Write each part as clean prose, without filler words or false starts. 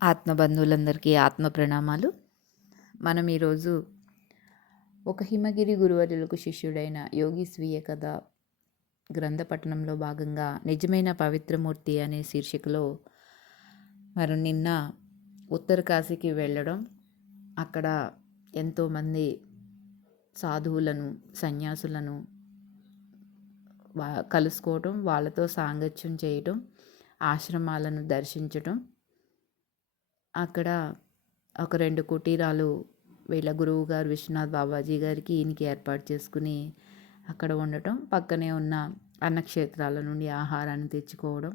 ఆత్మబంధువులందరికీ ఆత్మ ప్రణామాలు. మనం ఈరోజు ఒక హిమగిరి గురువర్యులకు శిష్యుడైన యోగి స్వీయ కథ గ్రంథ పఠనంలో భాగంగా నిజమైన పవిత్రమూర్తి అనే శీర్షికలో నిన్న ఉత్తర కాశీకి వెళ్ళడం, అక్కడ ఎంతోమంది సాధువులను సన్యాసులను కలుసుకోవటం, వాళ్ళతో సాంగత్యం చేయటం, ఆశ్రమాలను దర్శించటం, అక్కడ ఒక 2 కుటీరాలు వీళ్ళ గురువు గారు విశ్వనాథ్ బాబాజీ గారికి ఈయనకి ఏర్పాటు చేసుకుని అక్కడ ఉండటం, పక్కనే ఉన్న అన్నక్షేత్రాల నుండి ఆహారాన్ని తెచ్చుకోవడం,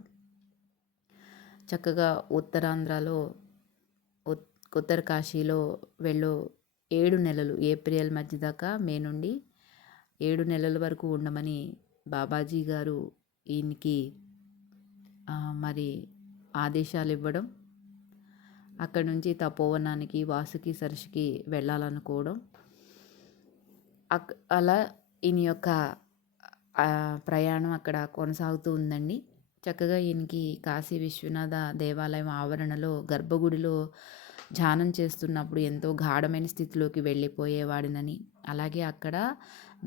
చక్కగా ఉత్తరాంధ్రలో ఉత్తర కాశీలో 7 నెలలు ఏప్రిల్ మధ్య దాకా మే నుండి 7 నెలల వరకు ఉండమని బాబాజీ గారు ఈయనకి మరి ఆదేశాలు ఇవ్వడం, అక్కడి నుంచి తపోవనానికి వాసుకి సరస్సుకి వెళ్ళాలనుకోవడం, అలా ఈయన యొక్క ప్రయాణం అక్కడ కొనసాగుతూ ఉందండి. చక్కగా ఈయనకి కాశీ విశ్వనాథ దేవాలయం ఆవరణలో గర్భగుడిలో ధ్యానం చేస్తున్నప్పుడు ఎంతో గాఢమైన స్థితిలోకి వెళ్ళిపోయేవాడినని, అలాగే అక్కడ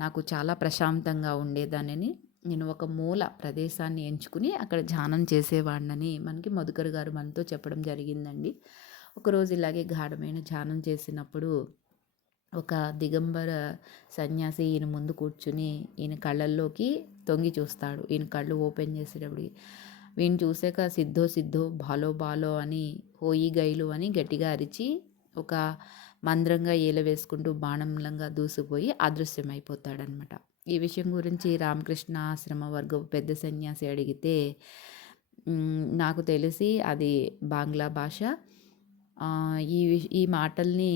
నాకు చాలా ప్రశాంతంగా ఉండేదానని, నేను ఒక మూల ప్రదేశాన్ని ఎంచుకుని అక్కడ ధ్యానం చేసేవాడినని మనకి మధుకర్ గారు మనతో చెప్పడం జరిగిందండి. ఒకరోజు ఇలాగే గాఢమైన ధ్యానం చేసినప్పుడు ఒక దిగంబర సన్యాసి ఈయన ముందు కూర్చుని ఈయన కళ్ళల్లోకి తొంగి చూస్తాడు. ఈయన కళ్ళు ఓపెన్ చేసేటప్పుడు వీడిని చూసాక సిద్ధో సిద్ధో బాలో బాలో అని హోయి గైలు అని గట్టిగా అరిచి ఒక మంద్రంగా ఈల వేసుకుంటూ బాణంలంగా దూసిపోయి అదృశ్యమైపోతాడనమాట. ఈ విషయం గురించి రామకృష్ణ ఆశ్రమ వర్గపు పెద్ద సన్యాసి అడిగితే నాకు తెలిసి అది బాంగ్లా భాష. ఈ మాటల్ని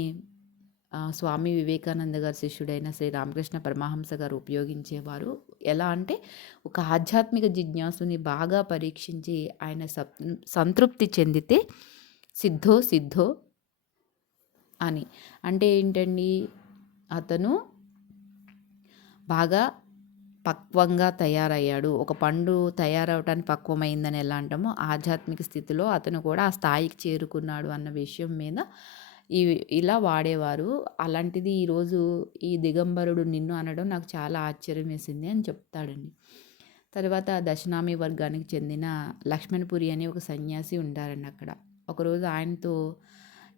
స్వామి వివేకానంద గారి శిష్యుడైన శ్రీ రామకృష్ణ పరమహంస గారు ఉపయోగించేవారు. ఎలా అంటే ఒక ఆధ్యాత్మిక జిజ్ఞాసుని బాగా పరీక్షించి ఆయన సంతృప్తి చెందితే సిద్ధో సిద్ధో అని. అంటే ఏంటండి, అతను బాగా పక్వంగా తయారయ్యాడు. ఒక పండు తయారవటానికి పక్వమైందని ఎలా అంటామో, ఆధ్యాత్మిక స్థితిలో అతను కూడా ఆ స్థాయికి చేరుకున్నాడు అన్న విషయం మీద ఇలా వాడేవారు. అలాంటిది ఈరోజు ఈ దిగంబరుడు నిన్ను అనడం నాకు చాలా ఆశ్చర్యం వేసింది అని చెప్తాడండి. తర్వాత దశనామి వర్గానికి చెందిన లక్ష్మణపురి అని ఒక సన్యాసి ఉంటారండి అక్కడ. ఒకరోజు ఆయనతో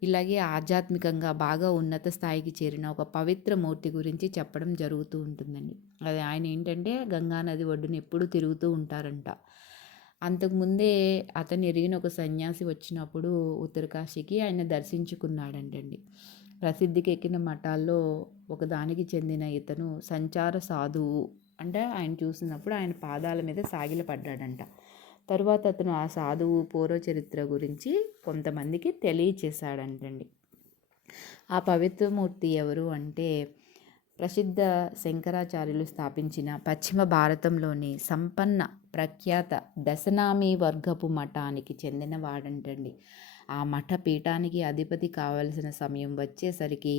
ఇలాగే ఆధ్యాత్మికంగా బాగా ఉన్నత స్థాయికి చేరిన ఒక పవిత్ర మూర్తి గురించి చెప్పడం జరుగుతూ ఉంటుందండి. అది ఆయన ఏంటంటే గంగానది ఒడ్డున ఎప్పుడూ తిరుగుతూ ఉంటారంట. అంతకుముందే అతను ఎరిగిన ఒక సన్యాసి వచ్చినప్పుడు ఉత్తరకాశీకి ఆయన దర్శించుకున్నాడంటండి. ప్రసిద్ధికి ఎక్కిన మఠాల్లో ఒకదానికి చెందిన ఇతను సంచార సాధువు అంటే ఆయన చూసినప్పుడు ఆయన పాదాల మీద సాగిలపడ్డాడంట. తరువాత అతను ఆ సాధువు పూర్వ చరిత్ర గురించి కొంతమందికి తెలియచేశాడంటండి. ఆ పవిత్రమూర్తి ఎవరు అంటే ప్రసిద్ధ శంకరాచార్యులు స్థాపించిన పశ్చిమ భారతంలోని సంపన్న ప్రఖ్యాత దశనామి వర్గపు మఠానికి చెందిన వాడంటండి. ఆ మఠ పీఠానికి అధిపతి కావలసిన సమయం వచ్చేసరికి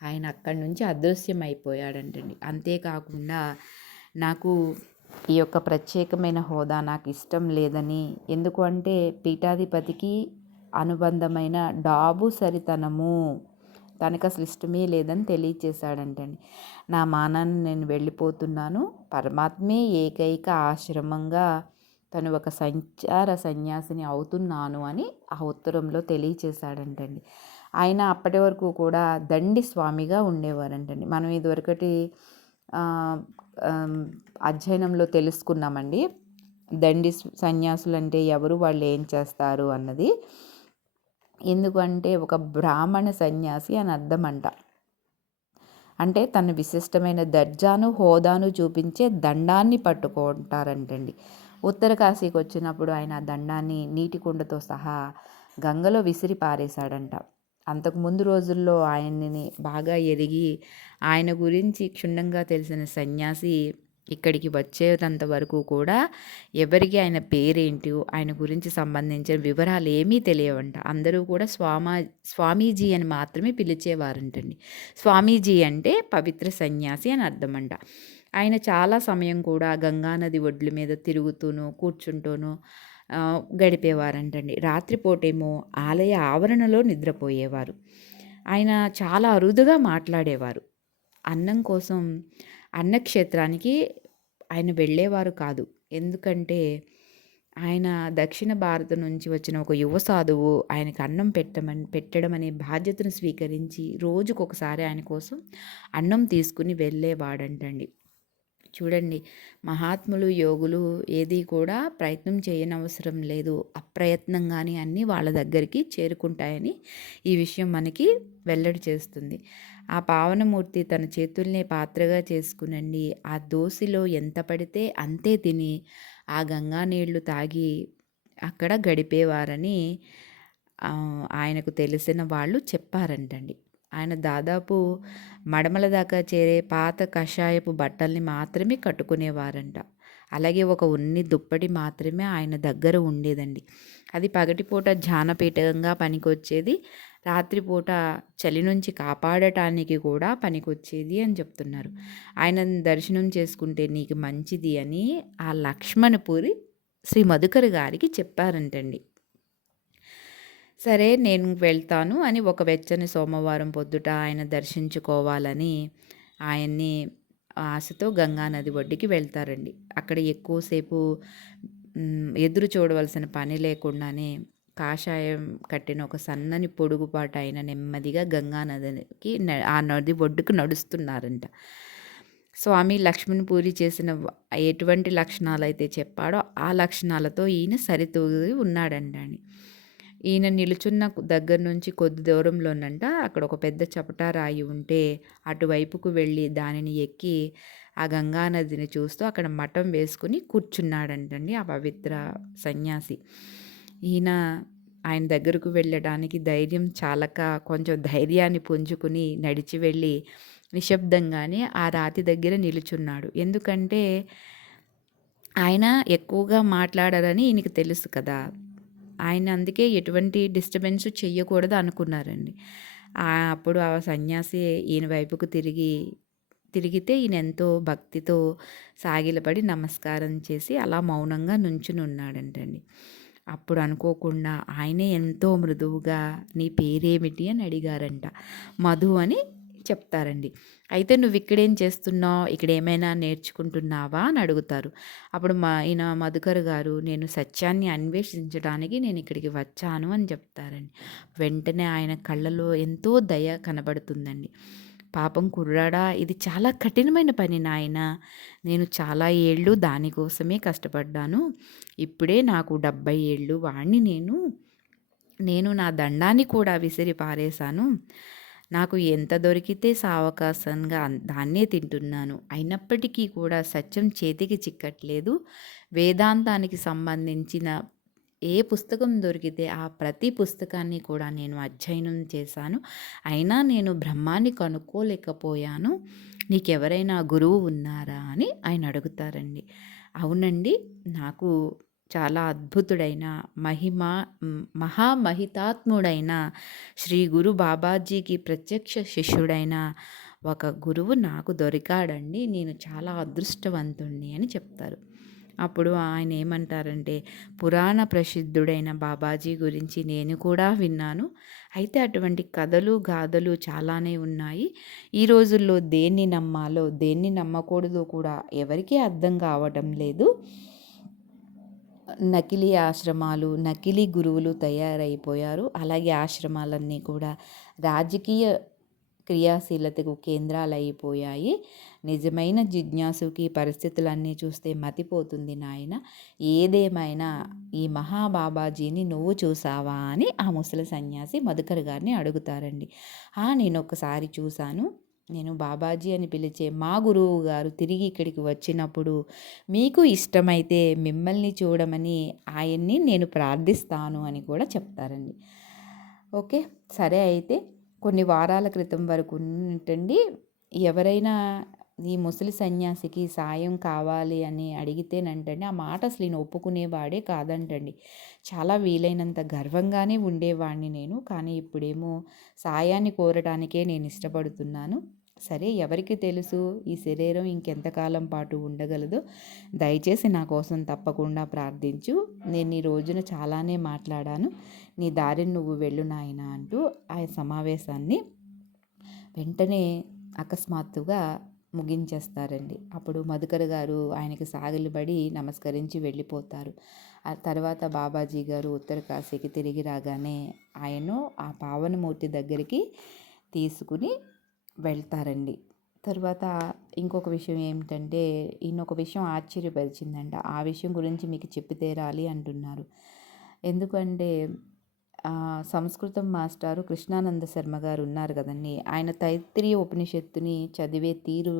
ఆయన అక్కడి నుంచి అదృశ్యమైపోయాడంటండి. అంతేకాకుండా నాకు ఈ యొక్క ప్రత్యేకమైన హోదా నాకు ఇష్టం లేదని, ఎందుకు అంటే పీఠాధిపతికి అనుబంధమైన డాబు సరితనము తనకు అసలు ఇష్టమే లేదని తెలియచేశాడంటండి. నా మానాన్ని నేను వెళ్ళిపోతున్నాను, పరమాత్మే ఏకైక ఆశ్రమంగా తను ఒక సంచార సన్యాసిని అవుతున్నాను అని ఆ ఉత్తరంలో తెలియచేశాడంటండి. ఆయన అప్పటి వరకు కూడా దండి స్వామిగా ఉండేవారంటండి. మనం ఇదివరకటి అధ్యయనంలో తెలుసుకున్నామండి. దండి సన్యాసులు అంటే ఎవరు, వాళ్ళు ఏం చేస్తారు అన్నది. ఎందుకంటే ఒక బ్రాహ్మణ సన్యాసి అని అర్థం అంట. అంటే తన విశిష్టమైన దర్జాను హోదాను చూపించే దండాన్ని పట్టుకుంటారంటండి. ఉత్తర కాశీకి వచ్చినప్పుడు ఆయన ఆ దండాన్ని నీటి కుండతో సహా గంగలో విసిరి పారేశాడంట. అంతకుముందు రోజుల్లో ఆయన్ని బాగా ఎరిగి ఆయన గురించి క్షుణ్ణంగా తెలిసిన సన్యాసి ఇక్కడికి వచ్చేంత వరకు కూడా ఎవరికి ఆయన పేరేంటి, ఆయన గురించి సంబంధించిన వివరాలు ఏమీ తెలియవంట. అందరూ కూడా స్వామీజీ అని మాత్రమే పిలిచేవారంటండి. స్వామీజీ అంటే పవిత్ర సన్యాసి అని అర్థమంట. ఆయన చాలా సమయం కూడా గంగానది ఒడ్ల మీద తిరుగుతూను కూర్చుంటూను గడిపేవారంటండి. రాత్రిపూటేమో ఆలయ ఆవరణలో నిద్రపోయేవారు. ఆయన చాలా అరుదుగా మాట్లాడేవారు. అన్నం కోసం అన్నక్షేత్రానికి ఆయన వెళ్ళేవారు కాదు. ఎందుకంటే ఆయన దక్షిణ భారతం నుంచి వచ్చిన ఒక యువ సాధువు ఆయనకు అన్నం పెట్టడం అనే బాధ్యతను స్వీకరించి రోజుకొకసారి ఆయన కోసం అన్నం తీసుకుని వెళ్ళేవాడంటండి. చూడండి, మహాత్ములు, యోగులు ఏది కూడా ప్రయత్నం చేయనవసరం లేదు. అప్రయత్నంగానే అన్నీ వాళ్ళ దగ్గరికి చేరుకుంటాయని ఈ విషయం మనకి వెల్లడి చేస్తుంది. ఆ పావనమూర్తి తన చేతుల్నే పాత్రగా చేసుకునండి ఆ దోసిలో ఎంత పడితే అంతే తిని ఆ గంగా నీళ్లు తాగి అక్కడ గడిపేవారని ఆయనకు తెలిసిన వాళ్ళు చెప్పారంటండి. ఆయన దాదాపు మడమల దాకా చేరే పాత కషాయపు బట్టల్ని మాత్రమే కట్టుకునేవారంట. అలాగే ఒక ఉన్ని దుప్పటి మాత్రమే ఆయన దగ్గర ఉండేదండి. అది పగటిపూట ధ్యానపీఠంగా పనికొచ్చేది. రాత్రిపూట చలి నుంచి కాపాడటానికి కూడా పనికొచ్చేది అని చెప్తున్నారు. ఆయనను దర్శనం చేసుకుంటే నీకు మంచిది అని ఆ లక్ష్మణపూరి శ్రీ మధుకర్ గారికి చెప్పారంటండి. సరే నేను వెళ్తాను అని ఒక వెచ్చని సోమవారం పొద్దుట ఆయన దర్శించుకోవాలని ఆయన్ని ఆశతో గంగానది ఒడ్డుకి వెళ్తారండి. అక్కడ ఎక్కువసేపు ఎదురు చూడవలసిన పని లేకుండానే కాషాయం కట్టిన ఒక సన్నని పొడుగుపాటు ఆయన నెమ్మదిగా గంగానదికి ఆ నది ఒడ్డుకు నడుస్తున్నారంట. స్వామి లక్ష్మణపూరి చేసిన ఎటువంటి లక్షణాలు అయితే చెప్పాడో ఆ లక్షణాలతో ఈయన సరితూగి ఉన్నాడంటండి. ఈయన నిలుచున్న దగ్గర నుంచి కొద్ది దూరంలోనంట అక్కడ ఒక పెద్ద చపటా రాయి ఉంటే అటువైపుకు వెళ్ళి దానిని ఎక్కి ఆ గంగానదిని చూస్తూ అక్కడ మఠం వేసుకుని కూర్చున్నాడంటండి ఆ పవిత్ర సన్యాసి. ఆయన దగ్గరకు వెళ్ళడానికి ధైర్యం చాలక కొంచెం ధైర్యాన్ని పుంజుకుని నడిచి వెళ్ళి నిశ్శబ్దంగానే ఆ రాతి దగ్గర నిలుచున్నాడు. ఎందుకంటే ఆయన ఎక్కువగా మాట్లాడారని ఈయనకి తెలుసు కదా. ఆయన అందుకే ఎటువంటి డిస్టర్బెన్స్ చెయ్యకూడదు అనుకున్నారండి. అప్పుడు ఆ సన్యాసి ఈయన వైపుకు తిరిగితే ఈయన ఎంతో భక్తితో సాగిలపడి నమస్కారం చేసి అలా మౌనంగా నుంచుని ఉన్నాడంటండి. అప్పుడు అనుకోకుండా ఆయనే ఎంతో మృదువుగా నీ పేరేమిటి అని అడిగారంట. మధు అని చెప్తారండి. అయితే నువ్వు ఇక్కడేం చేస్తున్నావు, ఇక్కడ ఏమైనా నేర్చుకుంటున్నావా అని అడుగుతారు. అప్పుడు ఈయన మధుకర్ గారు నేను సత్యాన్ని అన్వేషించడానికి నేను ఇక్కడికి వచ్చాను అని చెప్తారండి. వెంటనే ఆయన కళ్ళలో ఎంతో దయ కనబడుతుందండి. పాపం కుర్రాడా, ఇది చాలా కఠినమైన పని నాయన. నేను చాలా ఏళ్ళు దానికోసమే కష్టపడ్డాను. ఇప్పుడే నాకు 70 ఏళ్ళు వాణ్ణి నేను నా దండాన్ని కూడా విసిరి పారేశాను. నాకు ఎంత దొరికితే సావకాశంగా దాన్నే తింటున్నాను. అయినప్పటికీ కూడా సత్యం చేతికి చిక్కట్లేదు. వేదాంతానికి సంబంధించిన ఏ పుస్తకం దొరికితే ఆ ప్రతి పుస్తకాన్ని కూడా నేను అధ్యయనం చేశాను. అయినా నేను బ్రహ్మాన్ని కనుక్కోలేకపోయాను. నీకెవరైనా గురువు ఉన్నారా అని ఆయన అడుగుతారండి. అవునండి, నాకు చాలా అద్భుతుడైన మహామహితాత్ముడైన శ్రీ గురు బాబాజీకి ప్రత్యక్ష శిష్యుడైన ఒక గురువు నాకు దొరికాడండి. నేను చాలా అదృష్టవంతుణ్ణి అని చెప్తారు. అప్పుడు ఆయన ఏమంటారంటే, పురాణ ప్రసిద్ధుడైన బాబాజీ గురించి నేను కూడా విన్నాను. అయితే అటువంటి కథలు గాథలు చాలానే ఉన్నాయి. ఈ రోజుల్లో దేన్ని నమ్మాలో దేన్ని నమ్మకూడదో కూడా ఎవరికీ అర్థం కావటం లేదు. నకిలీ ఆశ్రమాలు, నకిలీ గురువులు తయారైపోయారు. అలాగే ఆశ్రమాలన్నీ కూడా రాజకీయ క్రియాశీలతకు కేంద్రాలైపోయాయి. నిజమైన జిజ్ఞాసుకి పరిస్థితులన్నీ చూస్తే మతిపోతుంది నాయన. ఏదేమైనా ఈ మహాబాబాజీని నువ్వు చూసావా అని ఆ ముసలి సన్యాసి మధుకర్ గారిని అడుగుతారండి. నేను ఒకసారి చూశాను. నేను బాబాజీ అని పిలిచే మా గురువు గారు తిరిగి ఇక్కడికి వచ్చినప్పుడు మీకు ఇష్టమైతే మిమ్మల్ని చూడమని ఆయన్ని నేను ప్రార్థిస్తాను అని కూడా చెప్తారండి. ఓకే, సరే. అయితే కొన్ని వారాల క్రితం వరకు ఏంటండి, ఎవరైనా ఈ ముసలి సన్యాసికి సాయం కావాలి అని అడిగితేనంటండి ఆ మాట అసలు నేను ఒప్పుకునేవాడే కాదంటండి. చాలా వీలైనంత గర్వంగానే ఉండేవాడిని నేను. కానీ ఇప్పుడేమో సాయాన్ని కోరటానికే నేను ఇష్టపడుతున్నాను. సరే ఎవరికి తెలుసు ఈ శరీరం ఇంకెంతకాలం పాటు ఉండగలదో. దయచేసి నా కోసం తప్పకుండా ప్రార్థించు. నేను ఈ రోజున చాలానే మాట్లాడాను. నీ దారిని నువ్వు వెళ్ళు నాయనా అంటూ ఆ సమావేశాన్ని వెంటనే అకస్మాత్తుగా ముగించేస్తారండి. అప్పుడు మధుకర్ గారు ఆయనకి సాగిలబడి నమస్కరించి వెళ్ళిపోతారు. ఆ తర్వాత బాబాజీ గారు ఉత్తర కాశీకి తిరిగి రాగానే ఆయన్ను ఆ పావనమూర్తి దగ్గరికి తీసుకుని వెళ్తారండి. తర్వాత ఇంకొక విషయం ఏమిటంటే, ఈయనొక విషయం ఆశ్చర్యపరిచిందంట. ఆ విషయం గురించి మీకు చెప్పి తీరాలి అంటున్నారు. ఎందుకంటే సంస్కృతం మాస్టారు కృష్ణానంద శర్మ గారు ఉన్నారు కదండీ! ఆయన తైత్తిరీయ ఉపనిషత్తుని చదివే తీరు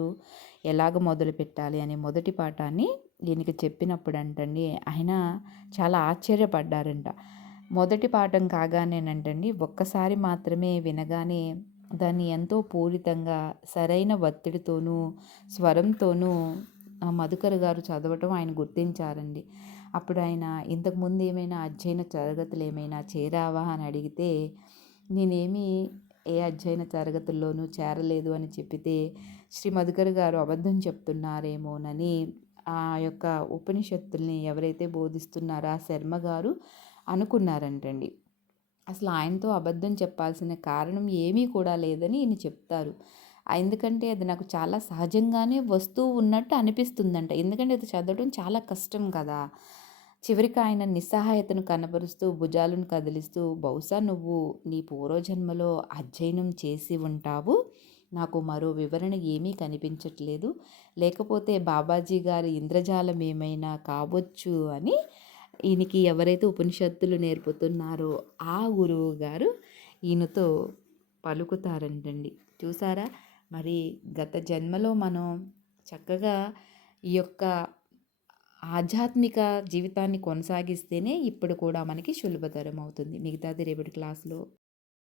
ఎలాగ మొదలుపెట్టాలి అనే మొదటి పాఠాన్ని ఈయనకి చెప్పినప్పుడంటండి, ఆయన చాలా ఆశ్చర్యపడ్డారంట. మొదటి పాఠం కాగానేనంటండి, ఒక్కసారి మాత్రమే వినగానే దాన్ని ఎంతో పూరితంగా సరైన ఒత్తిడితోనూ, స్వరంతోనూ మధుకర్ గారు చదవటం ఆయన గుర్తించారండి. అప్పుడు ఆయన ఇంతకుముందు ఏమైనా అధ్యయన తరగతులు ఏమైనా చేరావా అని అడిగితే, నేనేమీ ఏ అధ్యయన తరగతుల్లోనూ చేరలేదు అని చెప్పితే, శ్రీ మధుకర్ గారు అబద్ధం చెప్తున్నారేమోనని ఆ యొక్క ఉపనిషత్తుల్ని ఎవరైతే బోధిస్తున్నారో ఆ శర్మ గారు అనుకున్నారంటండి. అసలు ఆయనతో అబద్ధం చెప్పాల్సిన కారణం ఏమీ కూడా లేదని ఈయన చెప్తారు. ఎందుకంటే అది నాకు చాలా సహజంగానే వస్తూ ఉన్నట్టు అనిపిస్తుందంట. ఎందుకంటే అది చదవడం చాలా కష్టం కదా! చివరికి ఆయన నిస్సహాయతను కనబరుస్తూ భుజాలను కదిలిస్తూ, బహుశా నువ్వు నీ పూర్వజన్మలో అధ్యయనం చేసి ఉంటావు. నాకు మరో వివరణ ఏమీ కనిపించట్లేదు. లేకపోతే బాబాజీ గారి ఇంద్రజాలం ఏమైనా కావచ్చు అని ఈయనకి ఎవరైతే ఉపనిషత్తులు నేర్పుతున్నారో ఆ గురువు గారు ఈయనతో పలుకుతారంటండి. చూసారా? మరి గత జన్మలో మనం చక్కగా ఈ యొక్క ఆధ్యాత్మిక జీవితాన్ని కొనసాగిస్తేనే ఇప్పుడు కూడా మనకి సులభతరం అవుతుంది. మిగతాది రేపటి క్లాస్‌లో